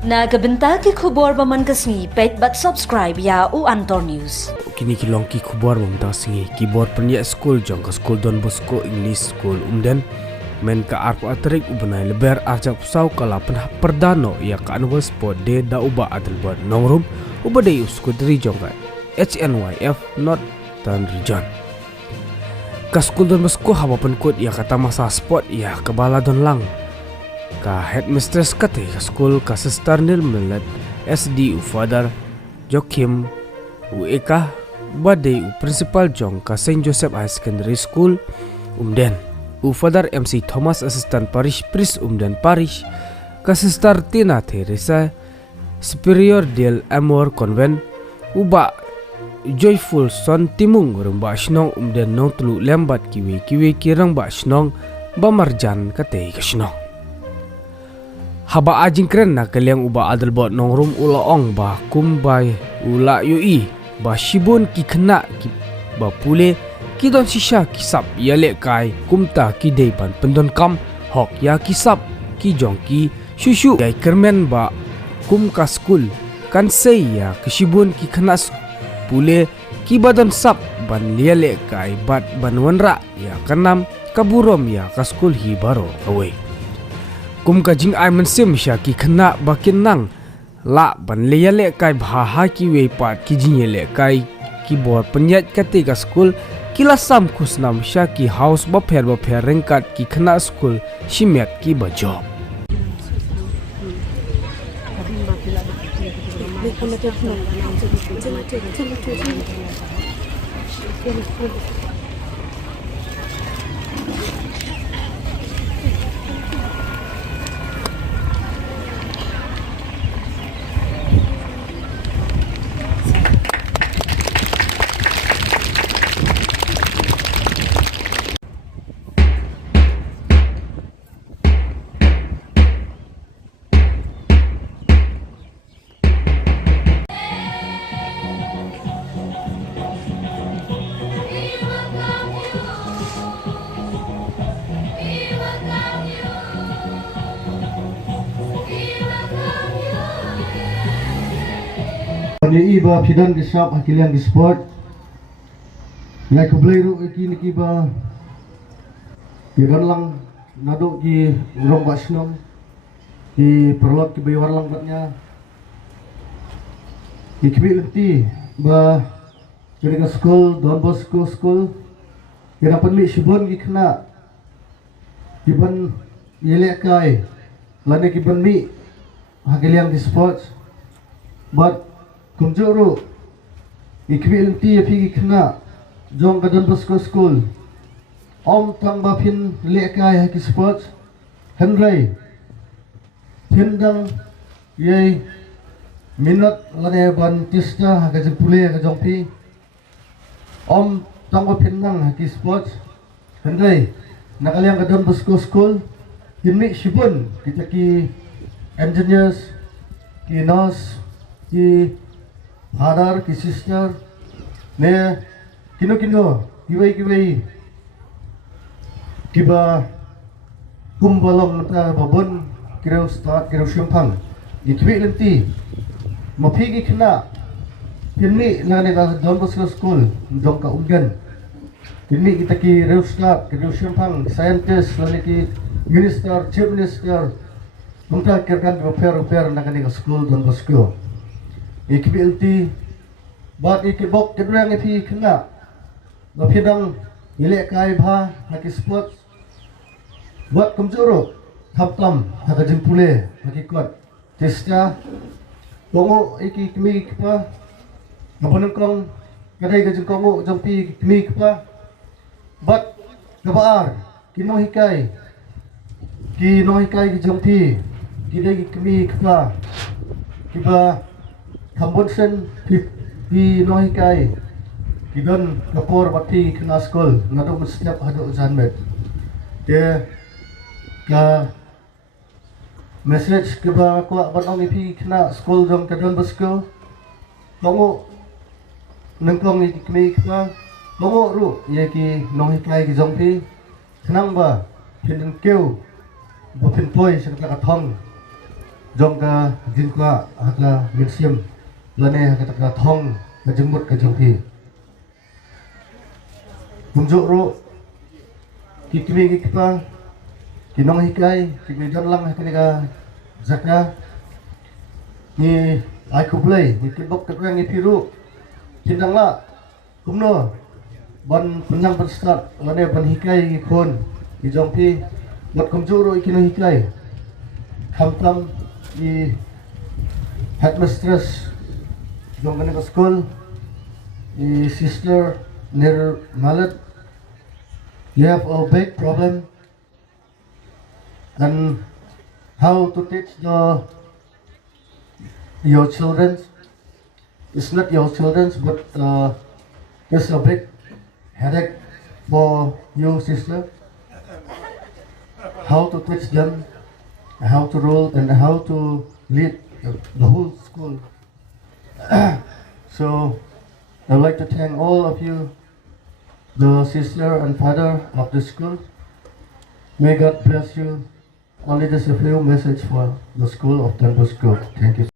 Nagabenta ki khubor baman kasngi pet bat subscribe ya u Antor News. Kini kilong ki khubor mamta singi keyboard penya school jong ka school Don Bosco English School Umden men ka arpo atrik ubenai leber arjak pusau kala penah perdano ya ka annual sport day da uba adel buat nongrum uba day usku dari jong ka HNYF Northern Region. Ka school Don Bosco haba Pynkut ya ka tamasa sport ya ka bala don lang. Ka headmistress kate ka school ka sister nil melet SD u father Joachim u Eka badai u principal jong ka Saint Joseph High Secondary School Umden u father MC Thomas assistant parish priest Umden parish ka sister Tina Teresa Superior del Amor Convent u ba joyful son timung rumba shnong Umden nong tulu lembat kiwi kirang ba shnong ba marjan kate ka shnong haba ajing keren na kaliang uba adal bot nongrum ula ong ba kumbay ula yui ba shibon ki kena ki ba pule ki don sisha ki sap yale kai kumta ki deipan pendon kam hok ya ki sap ki jong ki shushu yai kermen ba kum ka school kan sei ya ki shibon ki kena pule ki badon sap ban liale kai bat ban wanra ya kanam kaburom ya ka school hi baro away kum ka jing ai mensim sha ki khana bakin nang la ban le yale kai bha ha ki we pat ki jing le kai ki bor panyat kate ka school kila sam khusnam sha ki house ba pher rengkat ki khana school shimet ki ba job Ni iba pidan di shop hakilian di sport. Ngai kubleiru iki niki ba. Kiran lang nado ki rong basnom. Ki perlot ki bayar lang batnya. Ki lenti ba jadi ke school Don Bosco school. Kira penli shibon ki kena. Kiban yelek kai. Lani kiban mi hakilian di sport. But kumjuru ikbil ti phi khna jong Don Bosco school om tang ba phin lekai ha ki sports henry phindang ye minot lane ban tista ha ka pule ka jong phi om tang ba phindang ha ki sports henry nakaliang Don Bosco school kimi shibun kita ki engineers ki nurse ki father ki sister ne kino kiwai kiba kumbalong ta babon kirau start kirau syampang ikwi lenti mapi ki kena kini nane ka Don Bosco school dong ka Umden kini kita ki reu start kirau syampang scientist lani ki minister chief minister mungkin kirkan repair nakani ka school Don Bosco ikbilti bat ikibok kedurang ipi kena bapidang ilek kai bha naki sport buat kumjuro thaptam haka jimpule naki kot testa kongo iki kmi kpa napunang kong kadai ka jingkongo jampi kmi kpa bat kabaar kino hikai ki jampi kidai kmi kpa kiba Kambonsen di noi kai kidon kapor bati kena school ngado setiap hado zanmet de ka message ke ba ko banong ipi kena school jong Don Bosco longo nengkong ni kmi ka longo ru ye ki noi kai ki jong pi kenang ba phin keu bo phin poi sa ka thong jongka jinkwa haka museum lane haka taka thong ka jengmut ka jongpi bumjo ro kikmi kikpa kinong hikai kikmi jonlang haka nika zaka ni ai kublai ni kibok kakrang ni piru kindangla kumno ban penyang start lane ban hikai kon di jongpi buat kumjuro ikino hikai kamplam di headmistress jongkane ke school di sister near malet you have a big problem and how to teach your children. It's not your children but it's a big headache for you sister, how to teach them, how to rule and how to lead the whole school. So I'd like to thank all of you, the sister and father of the school. May God bless you. Only just a few message for the school of Bosco. Thank you.